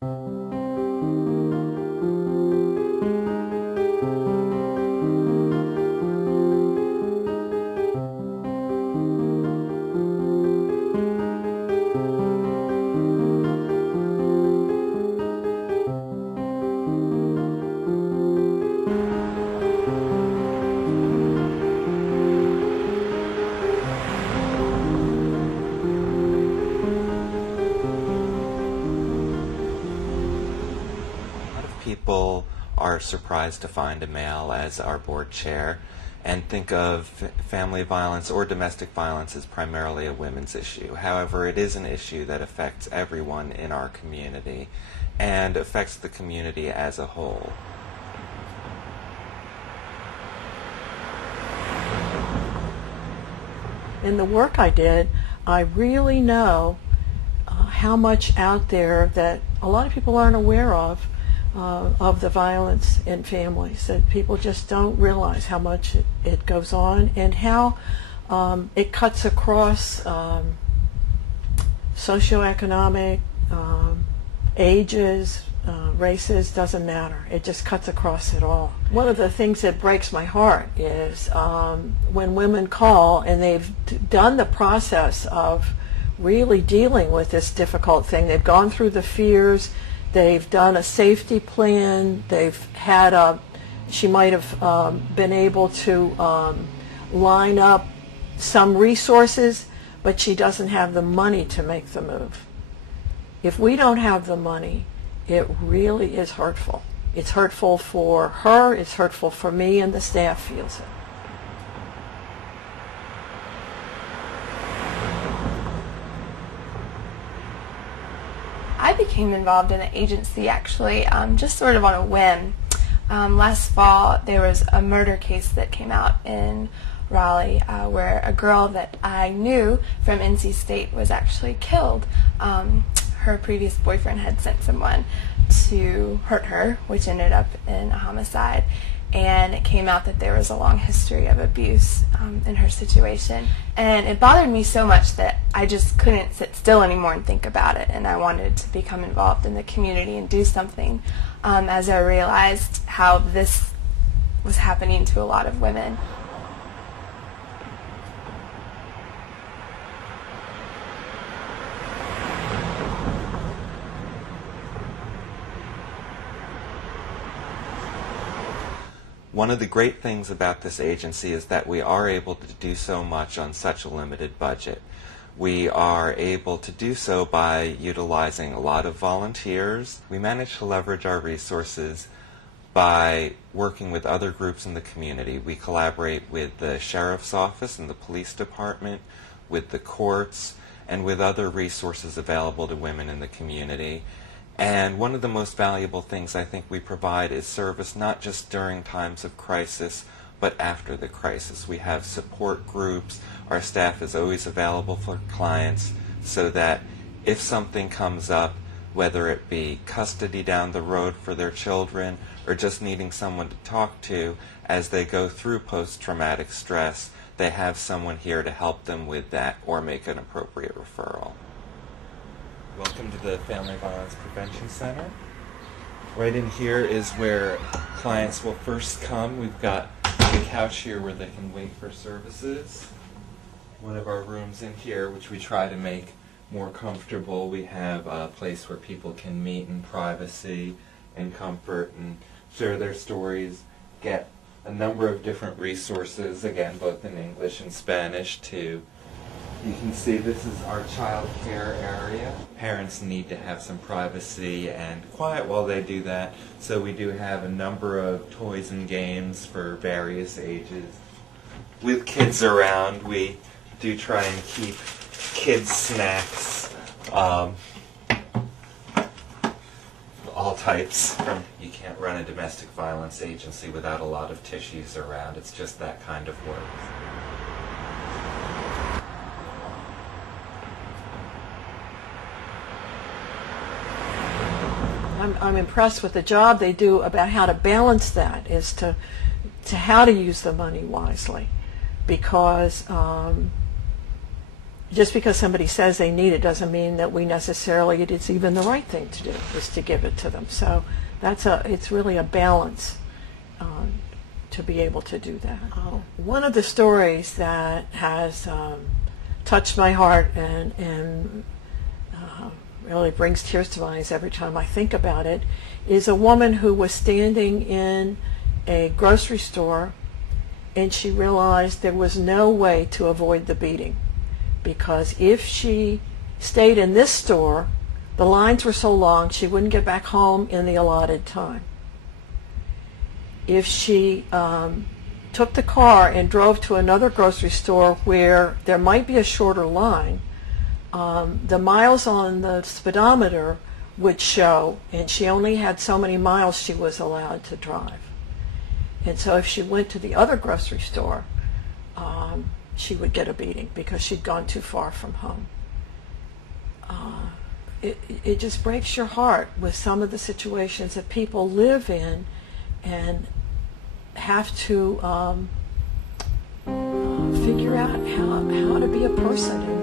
People are surprised to find a male as our board chair and think of family violence or domestic violence as primarily a women's issue. However, it is an issue that affects everyone in our community and affects the community as a whole. In the work I did, I really know how much out there that a lot of people aren't aware of the violence in families, that people just don't realize how much it goes on and how it cuts across socioeconomic, ages, races, doesn't matter. It just cuts across it all. One of the things that breaks my heart is when women call and they've done the process of really dealing with this difficult thing. They've gone through the fears, they've done a safety plan, they've had she might have been able to line up some resources, but she doesn't have the money to make the move. If we don't have the money, it really is hurtful. It's hurtful for her, it's hurtful for me, and the staff feels it. I became involved in the agency actually just sort of on a whim. Last fall there was a murder case that came out in Raleigh where a girl that I knew from NC State was actually killed. Her previous boyfriend had sent someone to hurt her, which ended up in a homicide. And it came out that there was a long history of abuse in her situation. And it bothered me so much that I just couldn't sit still anymore and think about it. And I wanted to become involved in the community and do something as I realized how this was happening to a lot of women. One of the great things about this agency is that we are able to do so much on such a limited budget. We are able to do so by utilizing a lot of volunteers. We manage to leverage our resources by working with other groups in the community. We collaborate with the sheriff's office and the police department, with the courts, and with other resources available to women in the community. And one of the most valuable things I think we provide is service not just during times of crisis, but after the crisis. We have support groups. Our staff is always available for clients so that if something comes up, whether it be custody down the road for their children or just needing someone to talk to as they go through post-traumatic stress, they have someone here to help them with that or make an appropriate referral. Welcome to the Family Violence Prevention Center. Right in here is where clients will first come. We've got a couch here where they can wait for services. One of our rooms in here, which we try to make more comfortable, we have a place where people can meet in privacy and comfort and share their stories, get a number of different resources, again, both in English and Spanish too. You can see this is our child care area. Parents need to have some privacy and quiet while they do that, so we do have a number of toys and games for various ages. With kids around, we do try and keep kids' snacks, all types. You can't run a domestic violence agency without a lot of tissues around. It's just that kind of work. I'm impressed with the job they do about how to balance that, is to how to use the money wisely, because just because somebody says they need it doesn't mean that we necessarily, it's even the right thing to do, is to give it to them. So it's really a balance to be able to do that. One of the stories that has touched my heart and really brings tears to my eyes every time I think about it is a woman who was standing in a grocery store, and she realized there was no way to avoid the beating, because if she stayed in this store, the lines were so long she wouldn't get back home in the allotted time. If she took the car and drove to another grocery store where there might be a shorter line, the miles on the speedometer would show, and she only had so many miles she was allowed to drive. And so if she went to the other grocery store, she would get a beating because she'd gone too far from home. It just breaks your heart with some of the situations that people live in and have to figure out how to be a person in